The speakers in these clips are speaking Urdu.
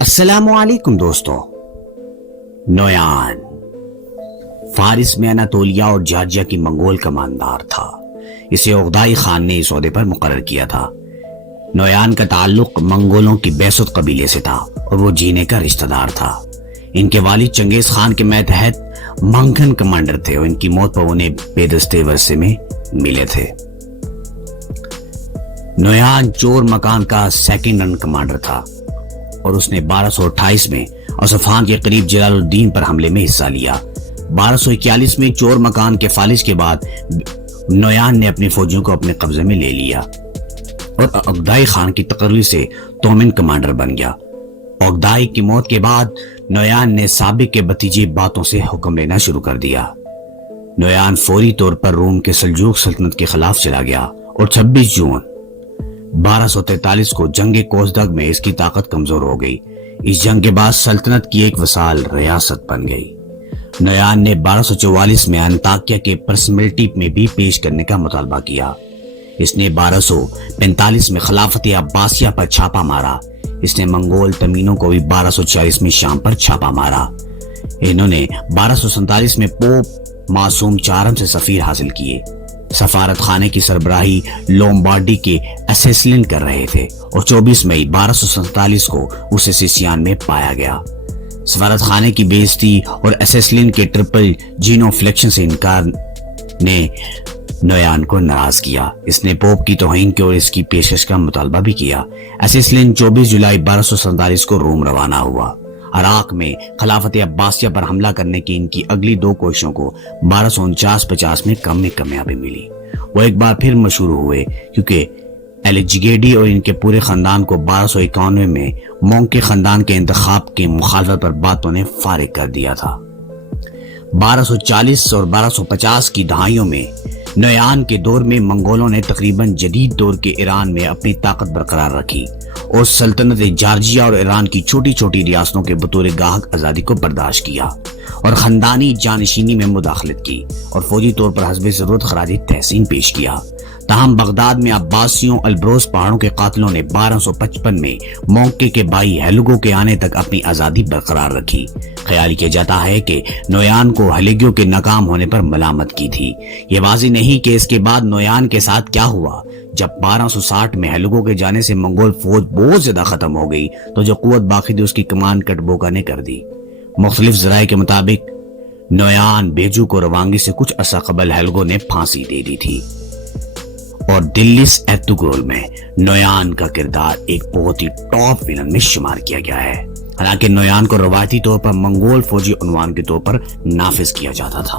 السلام علیکم دوستو. نویان فارس میں اناتولیا اور جارجیا کی منگول کماندار تھا. اسے عقدائی خان نے اس عہدے پر مقرر کیا تھا. نویان کا تعلق منگولوں کی بیسط قبیلے سے تھا اور وہ جینے کا رشتہ دار تھا. ان کے والد چنگیز خان کے ماتحت منگن کمانڈر تھے اور ان کی موت پر انہیں بے دستے ورثے میں ملے تھے. نویان چور مکان کا سیکنڈ ان کمانڈر تھا اور اس نے 1228 میں اصفہان کے قریب جلال الدین پر حملے میں حصہ لیا. 1241 میں چور مکان کے فالج کے بعد نویان نے اپنی فوجوں کو اپنے قبضے میں لے لیا اور عقدائی خان کی تقرری سے تومن کمانڈر بن گیا. عقدائی کی موت کے بعد نویان نے سابق کے بھتیجے باتوں سے حکم لینا شروع کر دیا. نویان فوری طور پر روم کے سلجوق سلطنت کے خلاف چلا گیا اور 26 جون 1243 کو جنگ کوزدگ میں اس کی طاقت کمزور ہو گئی. اس جنگ کے بعد سلطنت کی ایک وسال ریاست بن گئی. نویان نے 1244 میں انطاکیہ کے پرسملٹی میں بھی پیش کرنے کا مطالبہ کیا. اس نے 1245 میں خلافت عباسیہ پر چھاپا مارا. اس نے منگول تمینوں کو بھی 1246 میں شام پر چھاپا مارا. انہوں نے 1247 میں پوپ معصوم چارم سے سفیر حاصل کیے. سفارت خانے کی سربراہی لومبارڈی کے اسیسلن کر رہے تھے اور 24 مئی 1247 کو اسے سیسیان میں پایا گیا. سفارت خانے کی بے عزتی اور اسیسلن کے ٹرپل جینو فلیکشن سے انکار نے نویان کو ناراض کیا. اس نے پوپ کی توہین کی اور اس کی پیشکش کا مطالبہ بھی کیا. اسیسلن 24 جولائی 1247 کو روم روانہ ہوا. عراق میں خلافت عباسیہ پر حملہ کرنے کی ان کی اگلی دو کوششوں کو 1249-50 میں کامیابی ملی. وہ ایک بار پھر مشہور ہوئے کیونکہ ایلجگیڈی اور ان کے پورے خاندان کو 1291 میں مونک کے خاندان کے انتخاب کے مخالفت پر باتوں نے فارغ کر دیا تھا. 1240 اور 1250 کی دہائیوں میں نویان کے دور میں منگولوں نے تقریباً جدید دور کے ایران میں اپنی طاقت برقرار رکھی اور سلطنت جارجیا اور ایران کی چھوٹی چھوٹی ریاستوں کے بطور گاہک آزادی کو برداشت کیا اور خاندانی جانشینی میں مداخلت کی اور فوجی طور پر حسب ضرورت خراج تحسین پیش کیا. تاہم بغداد میں عباسیوں البروز پہاڑوں کے قاتلوں نے 1255 میں مونکے کے بھائی ہیلگو کے آنے تک اپنی آزادی برقرار رکھی. خیال کیا جاتا ہے کہ نویان کو ہیلگو کے ناکام ہونے پر ملامت کی تھی. یہ واضح نہیں کہ اس کے بعد نویان کے ساتھ کیا ہوا. جب 1260 میں ہیلگو کے جانے سے منگول فوج بہت زیادہ ختم ہو گئی تو جو قوت باقی تھی اس کی کمان کٹبوکا نے کر دی. مختلف ذرائع کے مطابق نویان بیجو کو روانگی سے کچھ عرصہ قبل ہیلگو نے پھانسی دے دی تھی اور دلس ایرتگرل میں نویان کا کردار ایک بہت ہی ٹاپ ویلن میں شمار کیا گیا ہے. حالانکہ نویان کو روایتی طور پر منگول فوجی عنوان کے طور پر نافذ کیا جاتا تھا.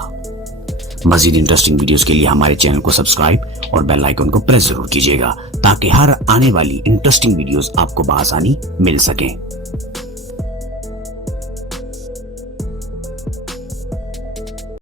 مزید انٹرسٹنگ ویڈیوز کے لیے ہمارے چینل کو سبسکرائب اور بیل آئیکن کو پریس ضرور کیجیے گا تاکہ ہر آنے والی انٹرسٹنگ ویڈیوز آپ کو بآسانی مل سکیں.